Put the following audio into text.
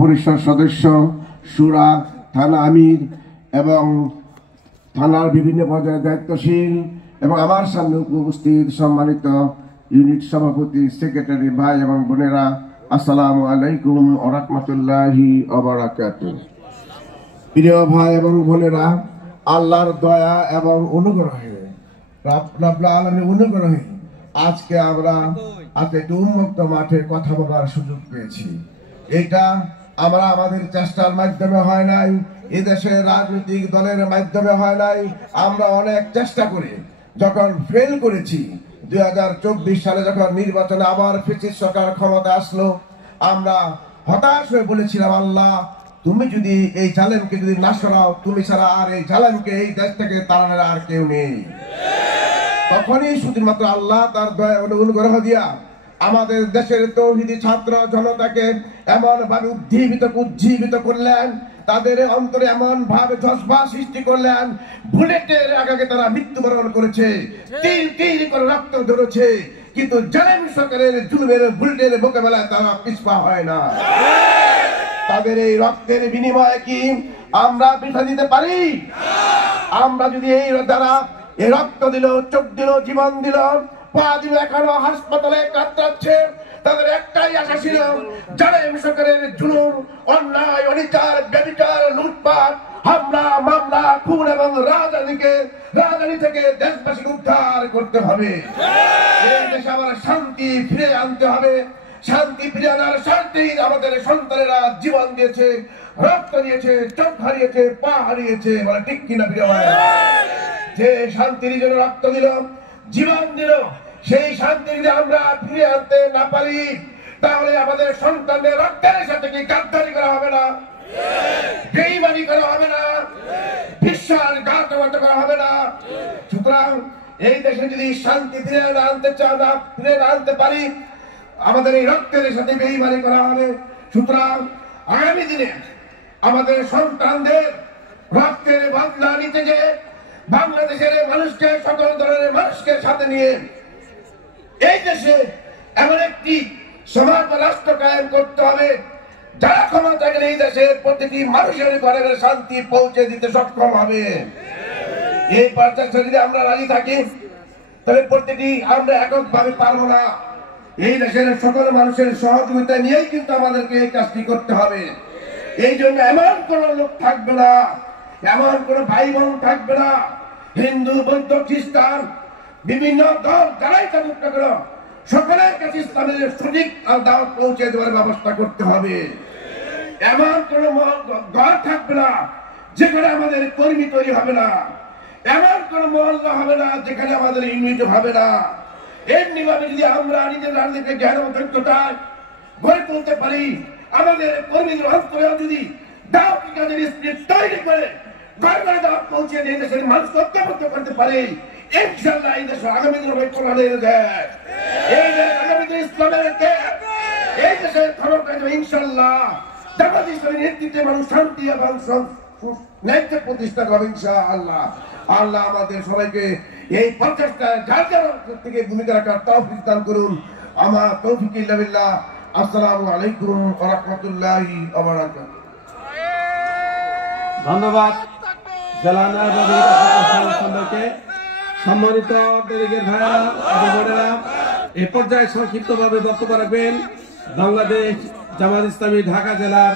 পরিষদ সদস্য, শুরা, থানা আমির এবং থানার বিভিন্ন পর্যায়ে দায়িত্বশীল এবং আমার সামনে উপস্থিত সম্মানিত ইউনিট সভাপতি, সেক্রেটারি ভাই এবং বোনেরা, আসসালামু আলাইকুম ওয়া রাহমাতুল্লাহি ওয়া বারাকাতুহু। প্রিয় ভাই এবং বোনেরা, আল্লাহর দয়া এবং অনুগ্রহে, রব্বুল আলামিনের অনুগ্রহে আজকে আমরা একটু উন্মুক্ত মাঠে কথা বলার সুযোগ পেয়েছি। এটা আমরা আমাদের চেষ্টার মাধ্যমে হয় নাই, এদেশের রাজনৈতিক দলের মাধ্যমে হয় নাই। আমরা অনেক চেষ্টা করে যখন ফেল করেছি, 2024 সালে যখন নির্বাচনে আবার ফ্যাসিস্ট সরকার ক্ষমতা আসলো, আমরা হতাশ হয়ে বলেছিলাম, আল্লাহ তুমি যদি এই জালেমকে যদি না সরাও, তুমি ছাড়া আর এই জালেমকে এই দেশ থেকে তাড়ানোর আর কেউ নেই। তখনই শুধুমাত্র আল্লাহ তার দয়া অনুগ্রহ দিয়া আমাদের দেশের তৌহিদি ছাত্র জনতাকে এমন ভাবে উজ্জীবিত করলেন, তাদের অন্তরে এমন ভাবে জজবা সৃষ্টি করলেন, বুলেটের আঘাতে তারা মৃত্যুবরণ করেছে, তীর তীর করে রক্ত ঝরেছে, কিন্তু জালেম সরকারের জুলুমের বুলেটের মোকাবেলায় তারা পিছপা হয় না। তাদের এই রক্তের বিনিময়ে কি আমরা বৃথা দিতে পারি? আমরা যদি এই দ্বারা এই রক্ত দিল, চোখ দিল, জীবন দিল, পা দিল, এখনো হাসপাতালে কাতরাচ্ছে, তাদের একটাই আশা ছিল জালেম সরকারের জুলুম, অন্যায়, অনিচার, ব্যভিচার, লুটপাট, হামলা, মামলা, খুন এবং রাজধানী থেকে দেশবাসীকে উদ্ধার করতে হবে। এই দেশে আবার শান্তি ফিরে আনতে হবে। শান্তি ফিরে আনার স্বার্থেই আমাদের সন্তানেরা জীবন দিয়েছে, রক্ত দিয়েছে, চোখ হারিয়েছে, পা হারিয়েছে। মানে ঠিক কিনা প্রিয় ভাই? যে শান্তির জন্য রক্ত দিল, জীবন দিল, সেই শান্তি যদি আমরা ফিরে আনতে না পারি, তাহলে আমাদের সন্তানদের রক্তের সাথে কি গাদ্দারি করা হবে না? বেঈমানি করা হবে না? বিশ্বাসঘাতকতা করা হবে না? সুতরাং এই দেশে যদি শান্তি ফিরে আনতে পারি, আমাদের এই রক্তের সাথে বেঈমানি করা হবে। সুতরাং আগামী দিনে আমাদের সন্তানদের রক্তের বদলা নিতে যে বাংলাদেশের মানুষকে, সকল ধরনের মানুষকে সাথে নিয়ে এই দেশে এমন একটি সমাজ বা রাষ্ট্র কায়েম করতে হবে, যারা ক্ষমতা গেলে এই দেশের প্রতিটি মানুষের ঘরে শান্তি পৌঁছে দিতে সক্ষম হবে। এই প্রচেষ্টা যদি আমরা রাজি থাকি, তবে প্রতিটি আমরা এককভাবে পারবো না। এই দেশের সকল মানুষের সহযোগিতা নিয়েই কিন্তু আমাদেরকে এই কাজটি করতে হবে। এই জন্য এমন কোন লোক থাকবে না, এমন কোন ভাই বোন থাকবে না, হিন্দু, বৌদ্ধ, খ্রিস্টান, বিভিন্ন দল যারাই থাকুক না কেন, সকলের কাছে ইসলামের সঠিক দাওয়াত পৌঁছে দেওয়ার ব্যবস্থা করতে হবে। এমন কোন ঘর থাকবে না যেখানে আমাদের কর্মী তৈরি হবে না, এমন কোন মহল্লা হবে না যেখানে আমাদের ইউনিট হবে না। এমনি ভাবে যদি আমরা নিজের রাজনীতিকে জ্ঞান ও দক্ষতা গড়ে তুলতে পারি, আমাদের কর্মীদের অন্তরে যদি দাওয়াতি কাজের স্পিরিট তৈরি করে ঘরে দাওয়াত পৌঁছে দিয়ে দেশের মানুষকে ঐক্যবদ্ধ করতে পারে, ইনশাআল্লাহ এই দেশ আগামী দিনে কোরআনের দেশ, এই দেশ আগামী দিনে ইসলামের দেশ, এই দেশের ক্ষমতা ইনশাআল্লাহ জামাত ইসলামের নেতৃত্বে মানুষ শান্তি এবং ন্যায্য প্রতিষ্ঠা করবে ইনশাআল্লাহ। আল্লাহ আমাদের সবাইকে এই প্রচেষ্টায় যার যার থেকে ভূমিকা রাখার তৌফিক দান করুন। আমার তৌফিক ইল্লা বিল্লাহ। আসসালামু আলাইকুম ওয়া রাহমাতুল্লাহি ওয়া বারাকাতুহু। ধন্যবাদ জেলা সবাইকে। সম্মানিত ডেলিগেট ভাইরা এবং বোনেরা, এ পর্যায়ে সংক্ষিপ্তভাবে বক্তব্য রাখবেন বাংলাদেশ জামাত ইসলামী ঢাকা জেলার